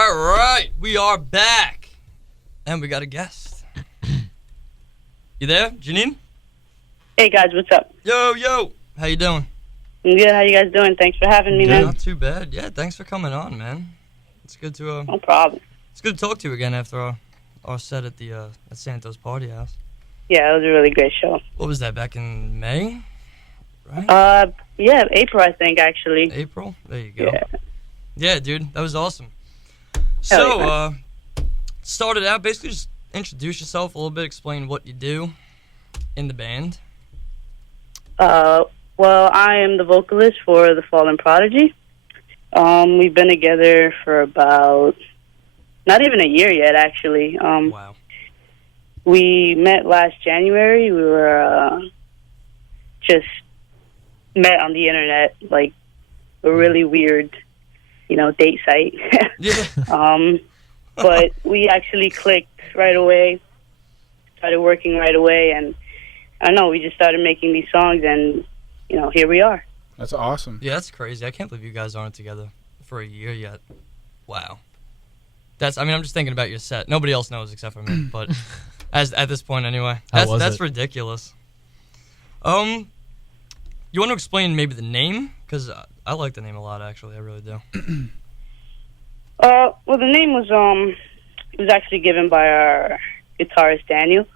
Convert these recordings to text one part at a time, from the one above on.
All right, we are back, and we got a guest. You there, Janine? Hey guys, what's up? Yo, how you doing? I'm good. How you guys doing? Thanks for having me, man. Not too bad. Yeah, thanks for coming on, man. It's good to No problem. It's good to talk to you again after our set at the at Santos Party House. Yeah, it was a really great show. What was that, back in May? Right? Yeah, April, I think, actually. April? There you go. Yeah. Yeah, dude, that was awesome. Hell So, started out, basically just introduce yourself a little bit, explain what you do in the band. Well, I am the vocalist for the Fallen Prodigy. We've been together for about not even a year yet, actually. Wow. We met last January. We were just met on the internet, like a really weird, date site. Yeah. But we actually clicked right away, started working right away, and I don't know, we just started making these songs, and, here we are. That's awesome. Yeah, that's crazy. I can't believe you guys aren't together for a year yet. Wow. I'm just thinking about your set. Nobody else knows except for me, but at this point anyway. That's ridiculous. You want to explain maybe the name? Because I like the name a lot, actually. I really do. Well, the name was it was actually given by our guitarist Daniel.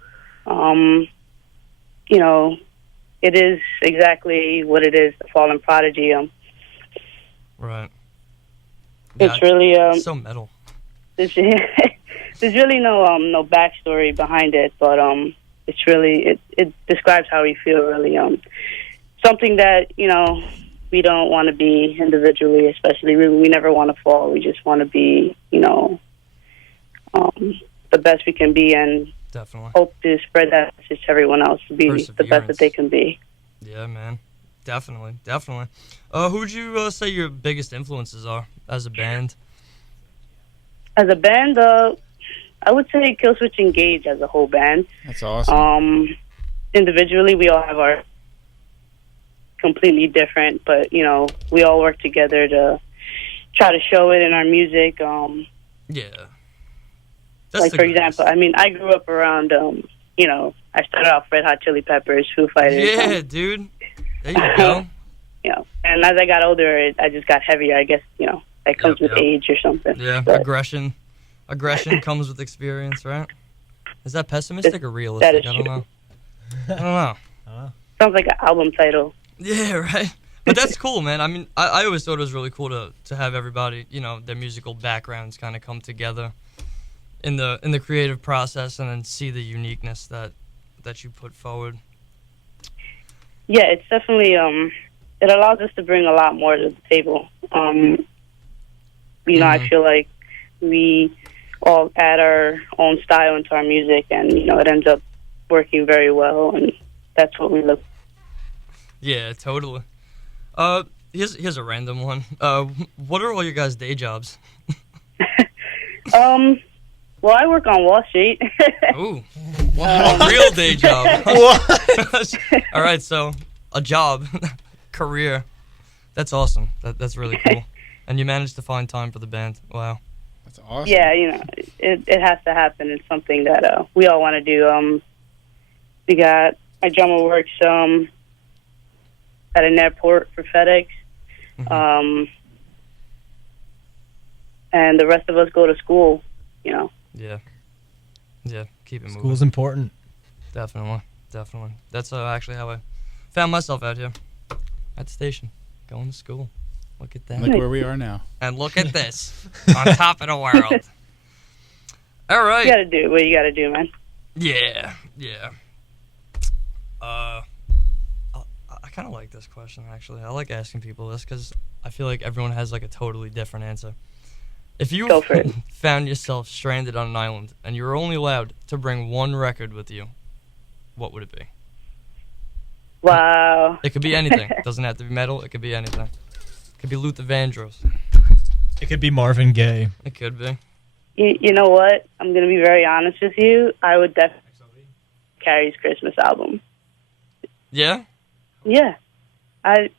It is exactly what it is, the Fallen Prodigy. Right. It's really so metal. There's really no backstory behind it, but it's really it describes how we feel. Really, something that we don't want to be individually, especially we never want to fall. We just want to be the best we can be, and definitely hope to spread that message to everyone else to be the best that they can be. Yeah, man. Definitely. Who would you say your biggest influences are as a band? As a band, I would say Killswitch Engage as a whole band. That's awesome. Individually, we all have our completely different, but we all work together to try to show it in our music. Yeah. Like for example, I grew up around I started off Red Hot Chili Peppers, Foo Fighters. Yeah, dude. There you go. And as I got older, I just got heavier. I guess that comes with age or something. Yeah, but aggression comes with experience, right? Is that pessimistic or realistic? That is I don't true. know. Sounds like an album title. Yeah, right. But that's cool, man. I always thought it was really cool to have everybody, their musical backgrounds kind of come together in the creative process, and then see the uniqueness that you put forward. Yeah, it's definitely it allows us to bring a lot more to the table. I feel like we all add our own style into our music, and it ends up working very well, and that's what we look. Yeah, totally. Here's a random one. What are all your guys' day jobs? Well, I work on Wall Street. Ooh, wow, a real day job. What? All right, so a job, career. That's awesome. That's really cool. And you managed to find time for the band. Wow. That's awesome. Yeah, it has to happen. It's something that we all want to do. We got my drummer works at an airport for FedEx. Mm-hmm. And the rest of us go to school, Yeah. Keep it moving. School's important. Definitely. That's actually how I found myself out here at the station, going to school. Look at that. Look where we are now. And look at this, on top of the world. All right. You gotta do what you gotta do, man. Yeah. I kind of like this question, actually. I like asking people this because I feel like everyone has like a totally different answer. If you Go for it. found yourself stranded on an island and you were only allowed to bring one record with you, what would it be? Wow. It could be anything. It doesn't have to be metal. It could be anything. It could be Luther Vandross. It could be Marvin Gaye. It could be. You know what? I'm going to be very honest with you. I would definitely Carrie's Christmas album. Yeah? Yeah.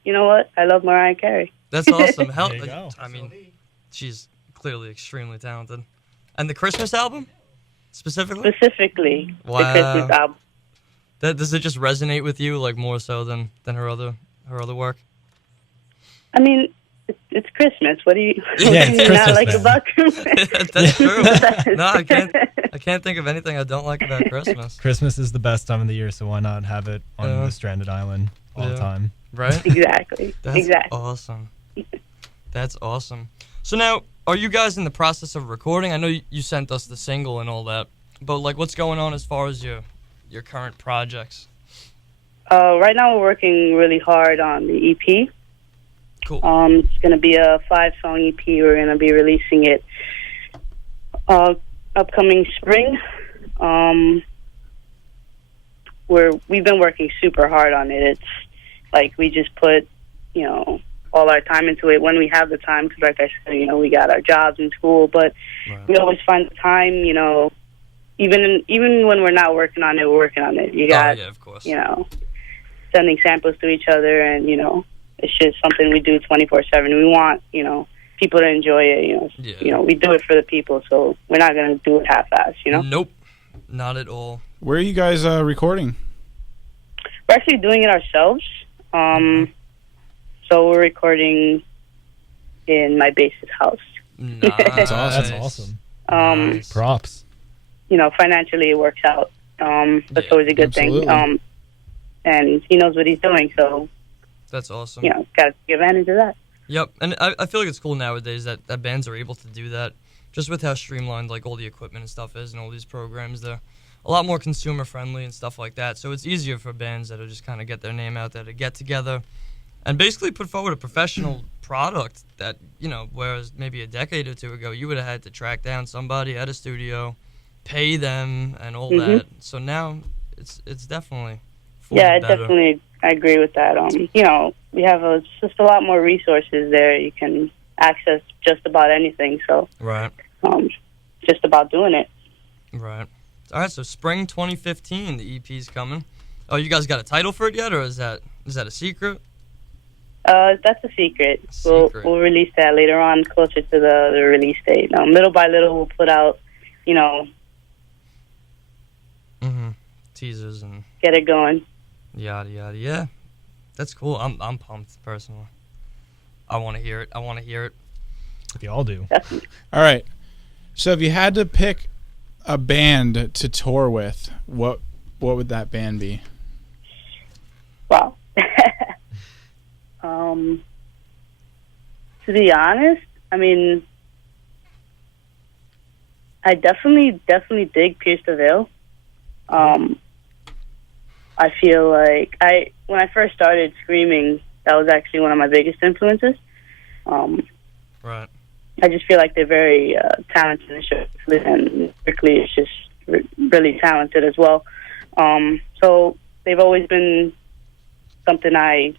You know what? I love Mariah Carey. That's awesome. There you go. She's clearly extremely talented. And the Christmas album, specifically? Specifically, Wow. the Christmas album. Does it just resonate with you like more so than her other work? I mean, it's Christmas. What do you, Yeah, it's not Christmas, like man. about Christmas? That's true. No, I can't think of anything I don't like about Christmas. Christmas is the best time of the year, so why not have it on Yeah. the stranded island all the Yeah. time? Right? Exactly. That's Exactly. awesome. That's awesome. So now, are you guys in the process of recording? I know you sent us the single and all that, but like, what's going on as far as your current projects? Right now, we're working really hard on the EP. Cool. It's going to be a 5-song EP. We're going to be releasing it upcoming spring. We've been working super hard on it. It's like we just put, all our time into it when we have the time. Because, like I said, we got our jobs in school, but Right. we always find the time. Even when we're not working on it, we're working on it. You got, yeah, of course. sending samples to each other, and it's just something we do 24/7. We want people to enjoy it. Yeah. We do it for the people, so we're not gonna do it half-assed. Nope, not at all. Where are you guys recording? We're actually doing it ourselves. So we're recording in my bass's house. Nice. That's That's awesome. Nice. Props. Financially it works out. That's Yeah, always a good absolutely. thing. And he knows what he's doing, so That's awesome. gotta take advantage of that. Yep, and I feel like it's cool nowadays that bands are able to do that, just with how streamlined like all the equipment and stuff is, and all these programs. They're a lot more consumer friendly and stuff like that. So it's easier for bands that are just kind of get their name out there to get together and basically put forward a professional product that whereas maybe a decade or two ago you would have had to track down somebody at a studio, pay them, and all Mhm. that. So now it's definitely for the Yeah, better. I agree with that. We have just a lot more resources there. You can access just about anything. So, Right. just about doing it. Right. All right. So spring 2015, the EP's coming. Oh, you guys got a title for it yet, or is that a secret? That's a secret. Secret. We'll release that later on, closer to the release date. Little by little, we'll put out, Mm-hmm. Teasers and get it going. yada yada. Yeah, that's cool. I'm pumped personally. I want to hear it. We all do. Definitely. All right. So if you had to pick a band to tour with, what would that band be? Wow. To be honest, I mean, I definitely dig Pierce the Veil. I feel like when I first started screaming, that was actually one of my biggest influences. Right. I just feel like they're very talented and lyrically it's just really talented as well. So they've always been something a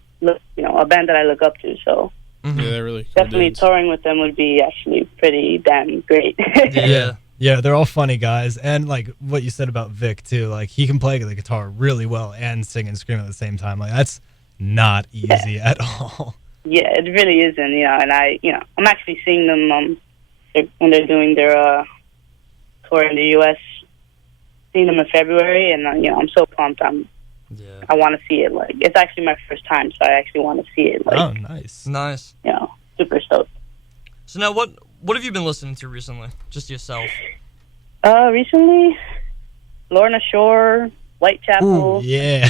band that I look up to. So Mm-hmm. Yeah, they're really cool definitely dudes. touring with them would be actually pretty damn great. Yeah. Yeah, they're all funny guys. And like what you said about Vic too, like he can play the guitar really well and sing and scream at the same time. Like that's not easy at all. Yeah, it really isn't. And I'm actually seeing them when they're doing their tour in the U.S. Seeing them in February, and I'm so pumped. Yeah. I want to see it. Like, it's actually my first time, so I actually want to see it. Like, Oh, nice. Nice. super stoked. So now, what have you been listening to recently? Just yourself? Recently, Lorna Shore, Whitechapel. Ooh, yeah.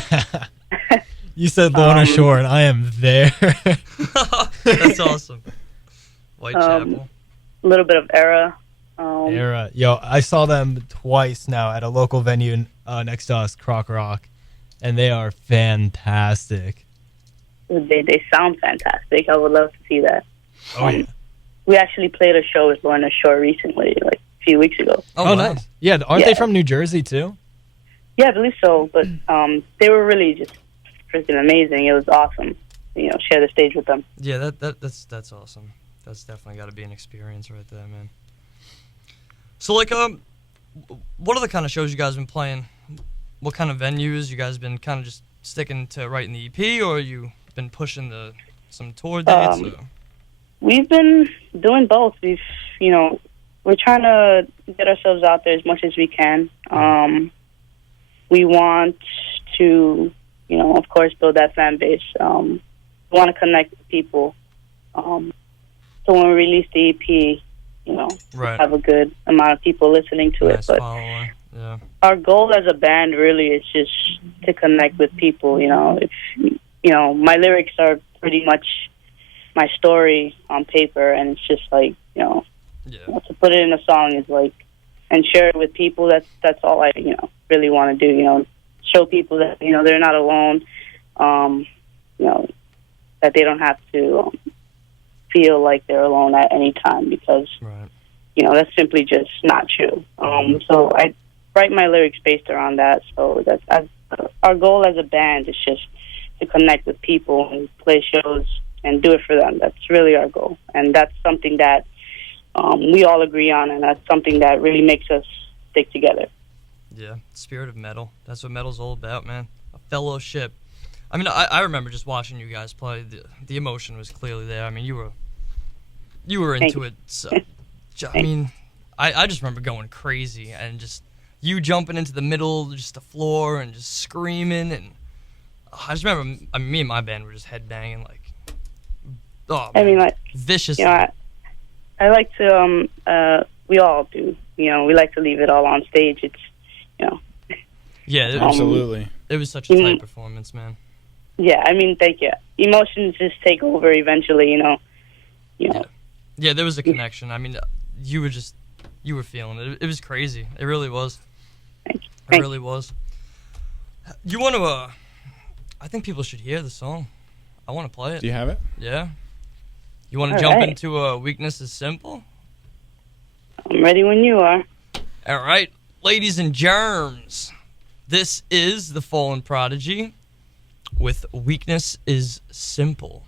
You said Lorna Shore, and I am there. That's awesome. Whitechapel. A little bit of Era. Era. Yo, I saw them twice now at a local venue next to us, Croc Rock, and they are fantastic. They sound fantastic. I would love to see that. Oh, yeah. We actually played a show with Lorna Shore recently, like a few weeks ago. Oh, Oh, wow. nice. Yeah, aren't they Yeah. from New Jersey, too? Yeah, I believe so. But they were really just freaking amazing. It was awesome. Share the stage with them. Yeah, that's awesome. That's definitely got to be an experience right there, man. So, like, what are the kind of shows you guys been playing? What kind of venues? You guys been kind of just sticking to writing the EP, or you been pushing some tour dates? We've been doing both. We're trying to get ourselves out there as much as we can. We want to, of course, build that fan base. We want to connect with people. So when we release the EP, Right. have a good amount of people listening to Nice it. But follower. Yeah. our goal as a band really is just to connect with people. My lyrics are pretty much my story on paper, and it's just like, Yeah. to put it in a song is like, and share it with people. That's all I, really want to do. Show people that they're not alone. That they don't have to feel like they're alone at any time, because Right. that's simply just not true. So I write my lyrics based around that. So our goal as a band is just to connect with people and play shows and do it for them. That's really our goal, and that's something that we all agree on, and that's something that really makes us stick together. Yeah, spirit of metal. That's what metal's all about, man. A fellowship. I mean, I remember just watching you guys play. The emotion was clearly there. I mean, you were into it. So, I mean, I just remember going crazy and just you jumping into the middle, just the floor, and just screaming. And I just remember, me and my band were just headbanging like, oh, man, I mean, like, viciously. I like to. We all do. We like to leave it all on stage. It's, Yeah, Absolutely. it was such a tight performance, man. Yeah, I mean, thank you. Emotions just take over eventually, Yeah, there was a connection. I mean, you were feeling it. It was crazy. It really was. Thank you. It really was. You want to? I think people should hear the song. I want to play it. Do you have it? Yeah. You want to All jump right. into Weakness is Simple? I'm ready when you are. All right, ladies and germs. This is the Fallen Prodigy with Weakness is Simple.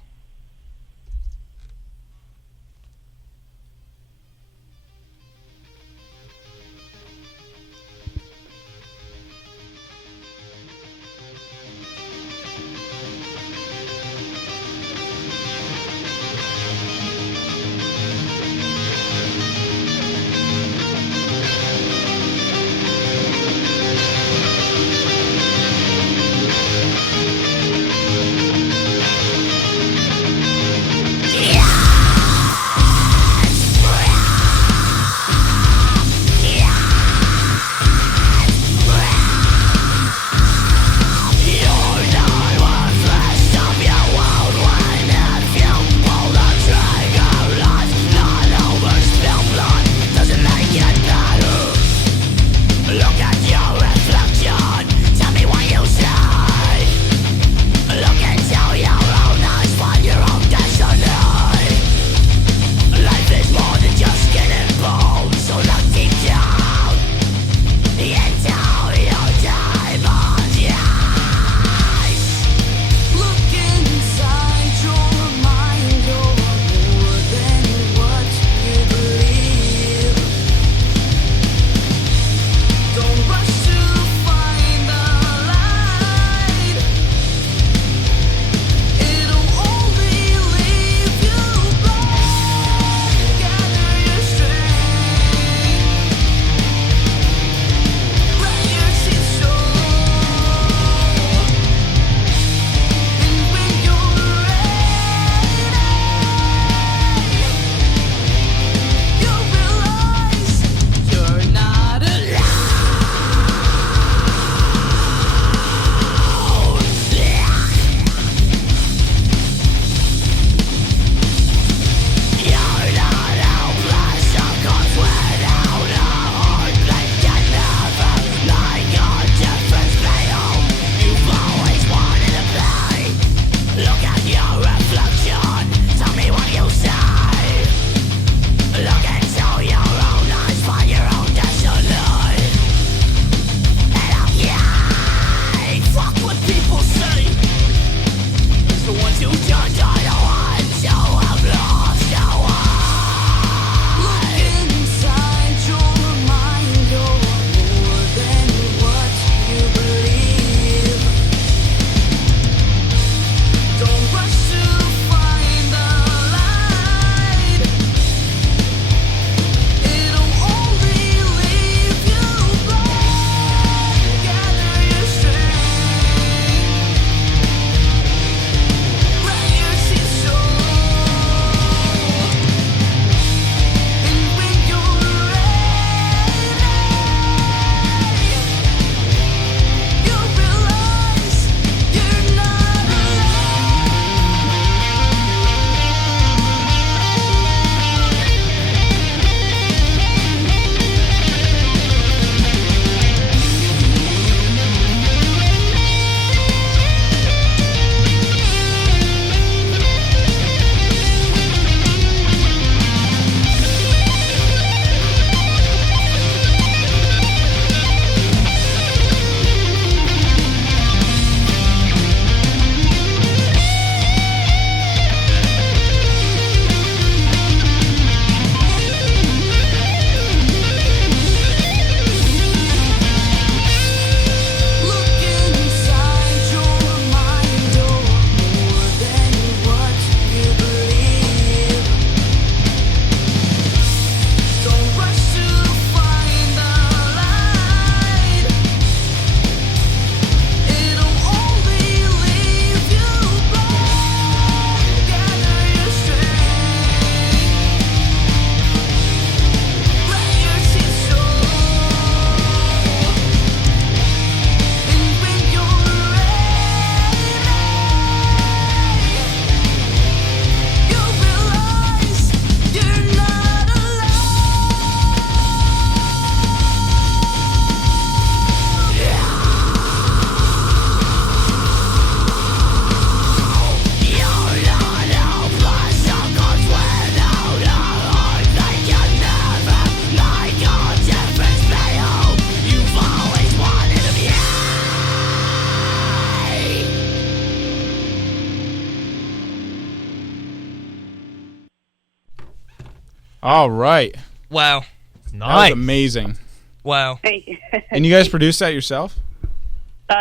All right. Wow. That was Nice. amazing. Wow. Thank you. And you guys produced that yourself?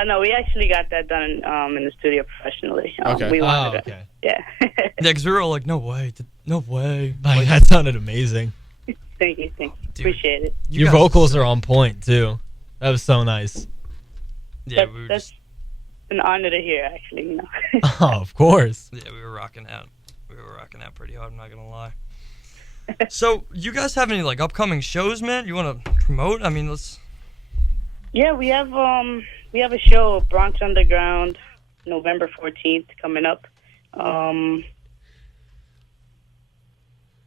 No, we actually got that done in the studio professionally. Okay. We wanted Oh, okay. Yeah. Yeah, because we were all like, no way. No way. Like, that sounded amazing. Thank you. Dude. Appreciate it. You Your guys- vocals are on point too. That was so nice. Yeah, we were That's just. an honor to hear, actually. Oh, of course. Yeah, we were rocking out. We were rocking out pretty hard. I'm not gonna lie. So, you guys have any like upcoming shows, man? You want to promote? I mean, let's. Yeah, we have a show, Bronx Underground, November 14th coming up.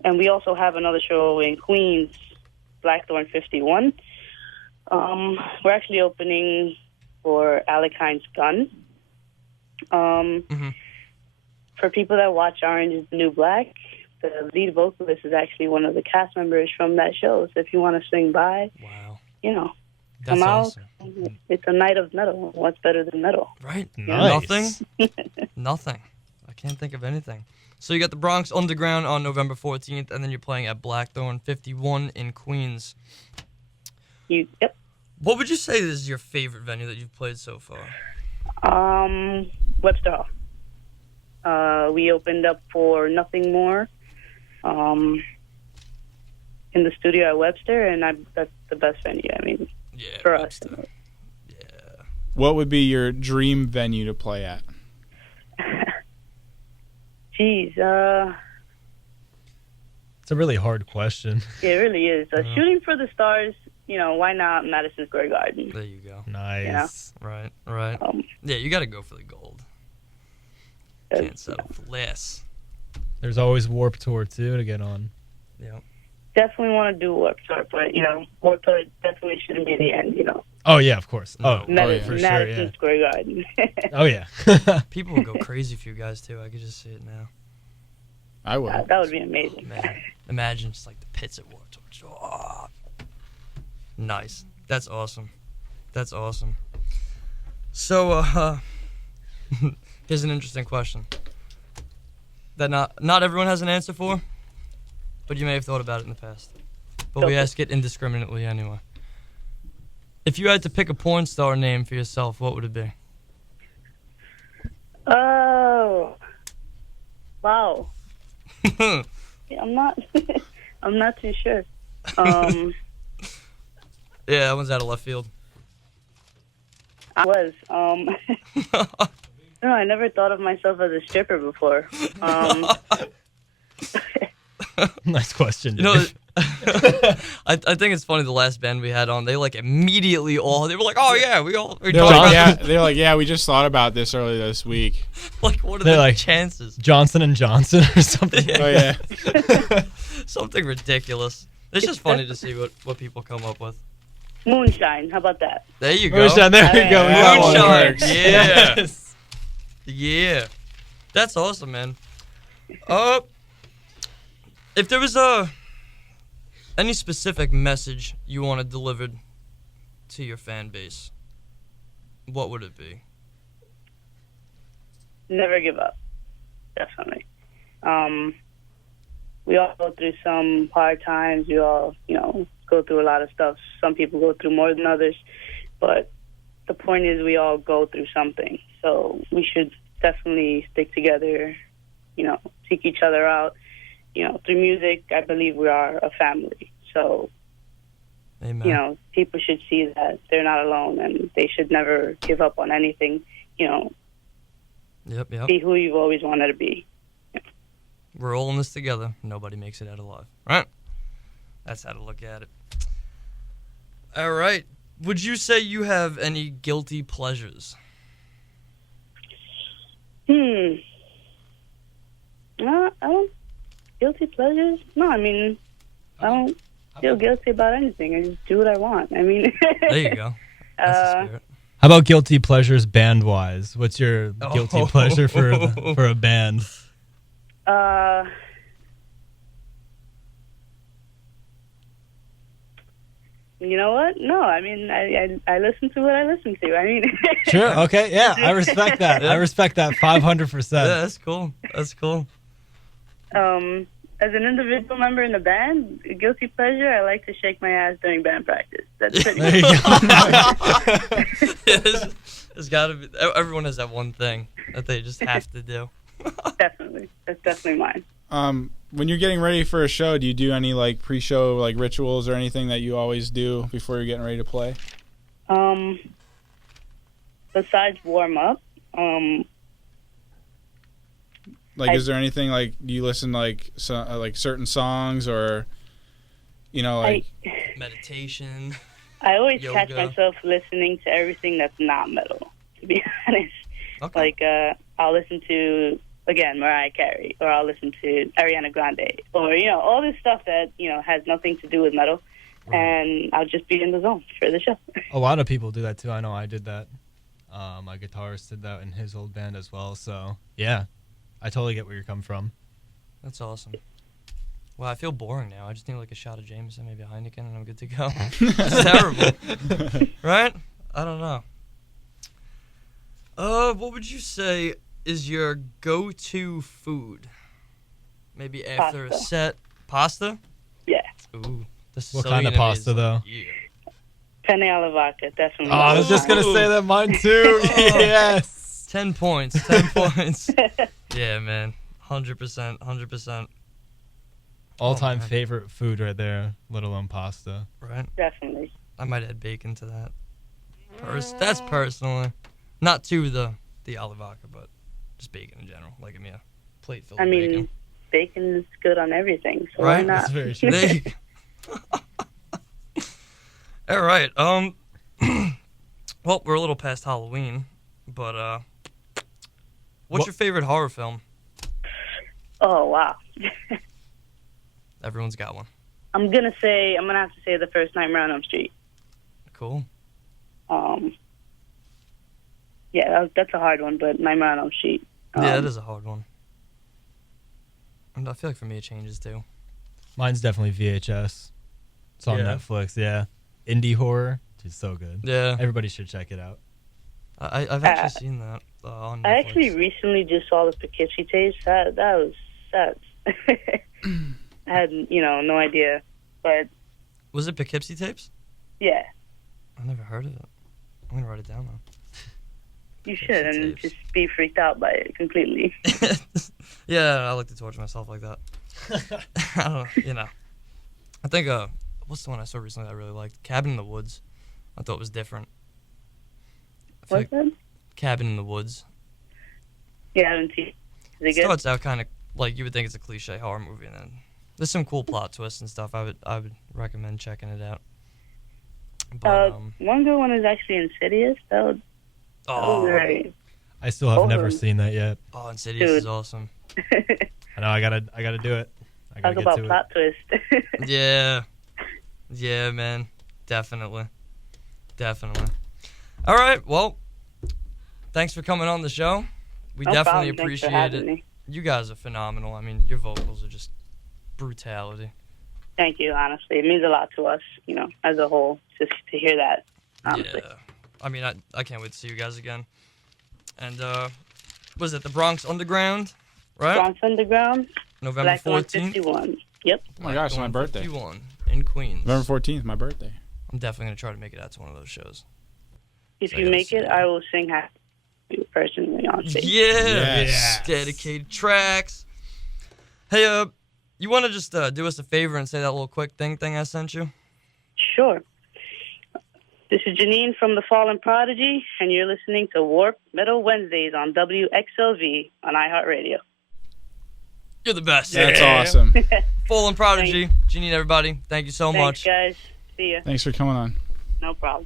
And we also have another show in Queens, Blackthorn 51. We're actually opening for Alec Hines Gunn. For people that watch Orange is the New Black, the lead vocalist is actually one of the cast members from that show. So if you want to swing by, Wow. come That's out. awesome. It's a night of metal. What's better than metal? Right? Nice. Nothing? Nothing. I can't think of anything. So you got the Bronx Underground on November 14th, and then you're playing at Blackthorn 51 in Queens. Yep. What would you say is your favorite venue that you've played so far? Webster Hall. We opened up for Nothing More in the studio at Webster, and that's the best venue. I mean, Yeah, for Webster. us. Yeah. What would be your dream venue to play at? Geez, It's a really hard question. it really is. Shooting for the stars. Why not Madison Square Garden? There you go. Nice. Right. Yeah, you got to go for the gold. Can't settle for less. There's always Warped Tour too to get on. Yeah. Definitely want to do Warped Tour, but Warped Tour definitely shouldn't be the end. Oh yeah, of course. Oh, Madison, for sure. Madison Yeah. Square Garden. Oh yeah. People will go crazy for you guys, too. I could just see it now. I would. that would be amazing. Man, imagine just like the pits at Warped Tour. Just, oh. Nice. That's awesome. So, here's an interesting question that not everyone has an answer for, but you may have thought about it in the past. But we ask it indiscriminately anyway. If you had to pick a porn star name for yourself, what would it be? Oh, wow. Yeah, I'm not. I'm not too sure. Yeah, that one's out of left field. I was. No, I never thought of myself as a stripper before. Nice question. You know, dude. I think it's funny. The last band we had on, they like immediately they were like, "Oh yeah, we're They're talking like, about they're like, yeah, we just thought about this earlier this week. like what are They're the like- chances?" Johnson and Johnson or something. Yeah. Oh yeah. Something ridiculous. It's just funny to see what people come up with. Moonshine. How about that? There you go. Moonshine, there we go. We got one. Moonshine. works. Yeah. Yes. Yeah. That's awesome, man. If there was any specific message you wanted delivered to your fan base, what would it be? Never give up. Definitely. We all go through some hard times. We all, go through a lot of stuff. Some people go through more than others. But the point is we all go through something. So we should definitely stick together, seek each other out. Through music, I believe we are a family. So, Amen. people should see that they're not alone and they should never give up on anything. Yep. Be who you've always wanted to be. We're all in this together. Nobody makes it out alive. Right? That's how to look at it. All right. Would you say you have any guilty pleasures? I don't. Guilty pleasures? No, I mean, I don't feel guilty about anything. I just do what I want. I mean, There you go. That's the spirit. How about guilty pleasures band wise? What's your guilty Oh. pleasure for a band? You know what? No, I mean, I listen to what I listen to. I mean, Sure. Okay. Yeah, I respect that. I respect that 500%. Yeah, that's cool. That's cool. As an individual member in the band, guilty pleasure, I like to shake my ass during band practice. That's pretty There you much. go. There's got to be. Everyone has that one thing that they just have to do. Definitely. That's definitely mine. When you're getting ready for a show, do you do any like pre-show like rituals or anything that you always do before you're getting ready to play? Besides warm up, is there anything like, do you listen like like certain songs, or like Meditation. I always Yoga. catch myself listening to everything that's not metal, to be honest. Okay. Like, I'll listen to, again, Mariah Carey, or I'll listen to Ariana Grande, or, all this stuff that, has nothing to do with metal, and I'll just be in the zone for the show. A lot of people do that too. I know I did that. My guitarist did that in his old band as well. So yeah, I totally get where you're coming from. That's awesome. Well, I feel boring now. I just need like a shot of Jameson, maybe a Heineken, and I'm good to go. That's terrible. Right? I don't know. What would you say is your go-to food? Maybe after a Pasta. set. Pasta? Yeah. Ooh. The What kind of Sicilian in me pasta, is though? Yeah. Penne alla vodka, definitely. Oh, I was just gonna say that mine too. Yes. 10 points. 10 points. Yeah, man. 100%. 100%. All-time man. favorite food right there, let alone pasta. Right? Definitely. I might add bacon to that. That's personally. Not to the alla vodka, but just bacon in general. Like, give me a plate filled I with mean, bacon. bacon is good on everything, so Right? why not? That's very true. There you go. All right. Well, we're a little past Halloween, but what's your favorite horror film? Oh, wow. Everyone's got one. I'm going to have to say The First Nightmare on Elm Street. Cool. Yeah, that's a hard one, but Nightmare on Elm Street. Yeah, that is a hard one. And I feel like for me it changes too. Mine's definitely VHS. It's on Yeah. Netflix. Yeah, indie horror. It's so good. Yeah. Everybody should check it out. I've actually seen that on Netflix. I actually recently just saw the Poughkeepsie tapes. That was I had, no idea. But, Was it Poughkeepsie tapes? yeah, I never heard of it. I'm going to write it down you should, Poughkeepsie and tapes. just be freaked out by it completely. though. Yeah, I like to torture myself like that. I don't know, I think, what's the one I saw recently that I really liked? Cabin in the Woods. I thought it was different. I feel What's like that? Cabin in the Woods. Yeah, I haven't seen it. Is it good? Starts out kind of like you would think it's a cliche horror movie, and then there's some cool plot twists and stuff. I would recommend checking it out. But one good one is actually Insidious. That was great. I still have Hold never on. seen that yet. Insidious Dude. is awesome. I know. I gotta do it. I gotta Talk get about to plot twist. Yeah, man, definitely. All right, well, thanks for coming on the show. We No definitely problem. Thanks for appreciate having it. me. You guys are phenomenal. I mean, your vocals are just brutality. Thank you, honestly. It means a lot to us, as a whole, just to hear that, honestly. Yeah. I mean, I can't wait to see you guys again. And, was it the Bronx Underground, right? Bronx Underground, November Black 14th? 151. Yep. Oh my gosh, it's my birthday. 51 in Queens. November 14th, my birthday. I'm definitely going to try to make it out to one of those shows. If So I you gotta make see it, that. I will sing happy to you personally on stage. Yeah. Yes. Dedicated tracks. Hey, you want to just do us a favor and say that little quick thing I sent you? Sure. This is Janine from the Fallen Prodigy, and you're listening to Warp Metal Wednesdays on WXLV on iHeartRadio. You're the best. That's awesome. Fallen Prodigy. Janine, everybody. Thank you so Thanks, much. guys. See ya. Thanks for coming on. No problem.